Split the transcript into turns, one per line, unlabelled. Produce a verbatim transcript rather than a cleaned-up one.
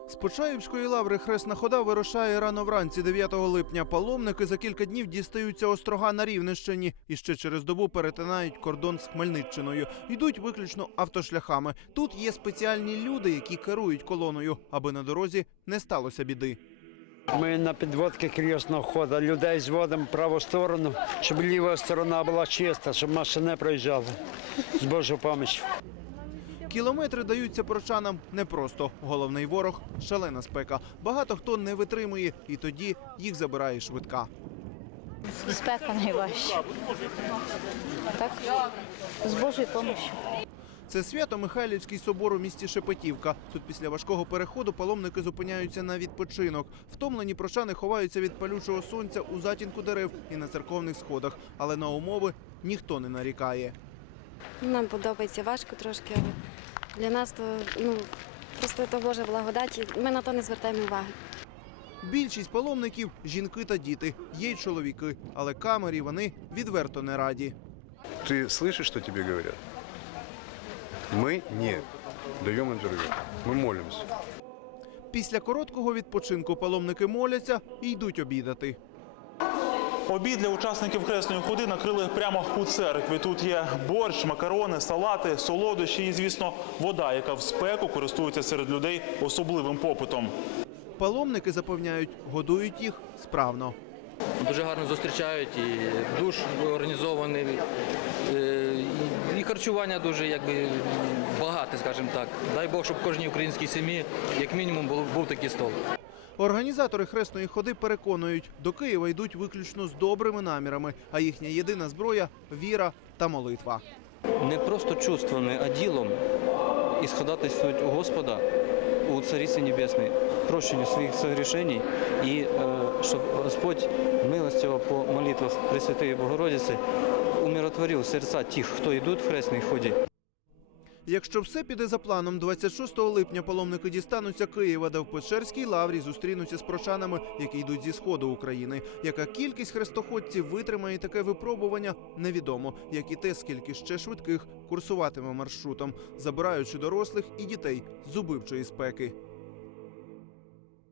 З Почаївської лаври хресна хода вирушає рано вранці дев'ятого липня. Паломники за кілька днів дістаються Острога на Рівненщині і ще через добу перетинають кордон з Хмельниччиною. Йдуть виключно автошляхами. Тут є спеціальні люди, які керують колоною, аби на дорозі не сталося біди.
Ми на підводці крісного ходу людей зводимо в праву сторону, щоб ліва сторона була чиста, щоб машини не проїжджали. З Божою допомогою.
Кілометри даються прочанам непросто. Головний ворог – шалена спека. Багато хто не витримує, і тоді їх забирає швидка.
Спека найважча. Так, з Божою допомогою.
Це Свято-Михайлівський собор у місті Шепетівка. Тут після важкого переходу паломники зупиняються на відпочинок. Втомлені прочани ховаються від палючого сонця у затінку дерев і на церковних сходах. Але на умови ніхто не нарікає.
Нам подобається важко трошки, але для нас то ну, просто то Божа благодать, і ми на то не звертаємо уваги.
Більшість паломників – жінки та діти. Є й чоловіки, але камері вони відверто не раді.
Ты слышишь, что тебе говорят? Мы не даем интервью, мы молимся.
Після короткого відпочинку паломники моляться і йдуть обідати.
Обід для учасників хресної ходи накрили прямо у церкві. Тут є борщ, макарони, салати, солодощі і, звісно, вода, яка в спеку користується серед людей особливим попитом.
Паломники запевняють, годують їх справно.
Дуже гарно зустрічають, і душ організований, і харчування дуже якби багате, скажімо так. Дай Бог, щоб в кожній українській сім'ї, як мінімум, був, був такий стол.
Організатори хресної ходи переконують, до Києва йдуть виключно з добрими намірами, а їхня єдина зброя – віра та молитва.
Не просто чувствами, а ділом ісходатайствують у Господа, у Цариці Небесної, прощенню своїх согрішень, і е, щоб Господь милостиво по молитвах Пресвятої Богородиці умиротворив серця тих, хто йдуть в хресній ході.
Якщо все піде за планом, двадцять шостого липня паломники дістануться Києва, де в Печерській лаврі зустрінуться з прочанами, які йдуть зі сходу України. Яка кількість хрестоходців витримає таке випробування, невідомо, як і те, скільки ще швидких курсуватиме маршрутом, забираючи дорослих і дітей з убивчої спеки.